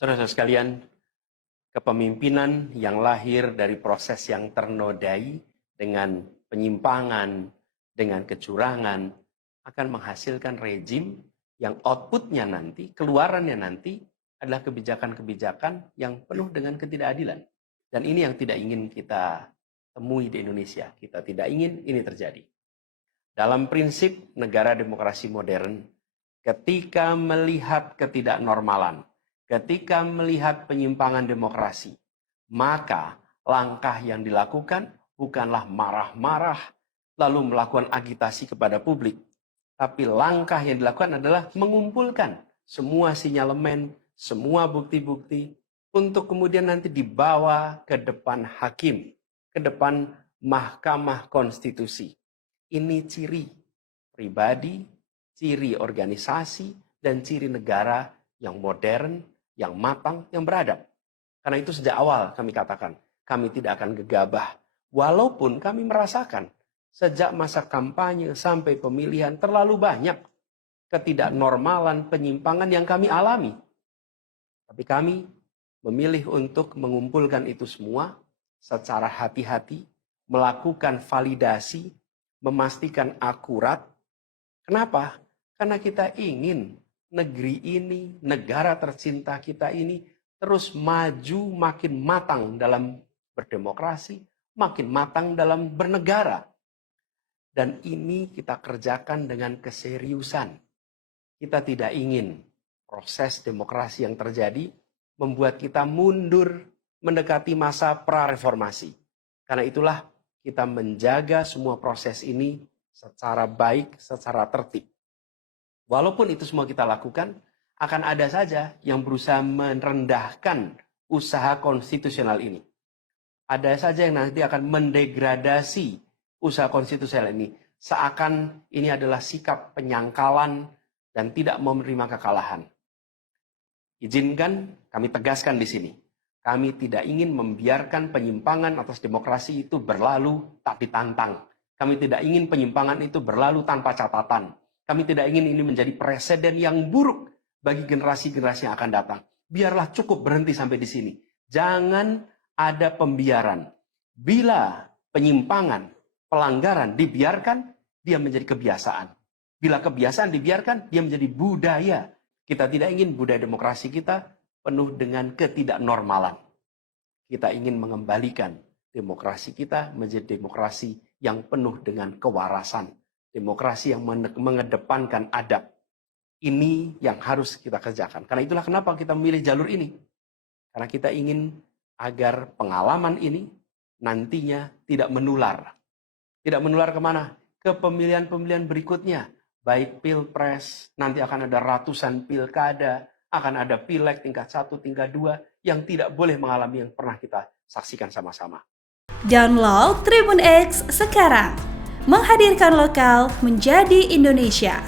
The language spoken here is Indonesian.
Saudara-saudara sekalian, kepemimpinan yang lahir dari proses yang ternodai dengan penyimpangan, dengan kecurangan, akan menghasilkan rejim yang outputnya nanti, keluarannya nanti adalah kebijakan-kebijakan yang penuh dengan ketidakadilan. Dan ini yang tidak ingin kita temui di Indonesia. Kita tidak ingin ini terjadi. Dalam prinsip negara demokrasi modern, ketika melihat ketidaknormalan, ketika melihat penyimpangan demokrasi, maka langkah yang dilakukan bukanlah marah-marah lalu melakukan agitasi kepada publik, tapi langkah yang dilakukan adalah mengumpulkan semua sinyalemen, semua bukti-bukti untuk kemudian nanti dibawa ke depan hakim, ke depan Mahkamah Konstitusi. Ini ciri pribadi, ciri organisasi, dan ciri negara yang modern, yang matang, yang beradab. Karena itu sejak awal kami katakan, kami tidak akan gegabah. Walaupun kami merasakan sejak masa kampanye sampai pemilihan terlalu banyak ketidaknormalan, penyimpangan yang kami alami. Tapi kami memilih untuk mengumpulkan itu semua secara hati-hati, melakukan validasi, memastikan akurat. Kenapa? Karena kita ingin negeri ini, negara tercinta kita ini terus maju, makin matang dalam berdemokrasi, makin matang dalam bernegara. Dan ini kita kerjakan dengan keseriusan. Kita tidak ingin proses demokrasi yang terjadi membuat kita mundur mendekati masa prareformasi. Karena itulah kita menjaga semua proses ini secara baik, secara tertib. Walaupun itu semua kita lakukan, akan ada saja yang berusaha merendahkan usaha konstitusional ini. Ada saja yang nanti akan mendegradasi usaha konstitusional ini. Seakan ini adalah sikap penyangkalan dan tidak mau menerima kekalahan. Izinkan kami tegaskan di sini. Kami tidak ingin membiarkan penyimpangan atas demokrasi itu berlalu tak ditantang. Kami tidak ingin penyimpangan itu berlalu tanpa catatan. Kami tidak ingin ini menjadi presiden yang buruk bagi generasi-generasi yang akan datang. Biarlah cukup berhenti sampai di sini. Jangan ada pembiaran. Bila penyimpangan, pelanggaran dibiarkan, dia menjadi kebiasaan. Bila kebiasaan dibiarkan, dia menjadi budaya. Kita tidak ingin budaya demokrasi kita penuh dengan ketidaknormalan. Kita ingin mengembalikan demokrasi kita menjadi demokrasi yang penuh dengan kewarasan. Demokrasi yang mengedepankan adab. Ini yang harus kita kerjakan. Karena itulah kenapa kita memilih jalur ini. Karena kita ingin agar pengalaman ini nantinya tidak menular. Tidak menular kemana? Ke pemilihan-pemilihan berikutnya. Baik pilpres, nanti akan ada ratusan pilkada, akan ada pileg tingkat 1, tingkat 2, yang tidak boleh mengalami yang pernah kita saksikan sama-sama. Download Tribun X sekarang. Menghadirkan lokal menjadi Indonesia.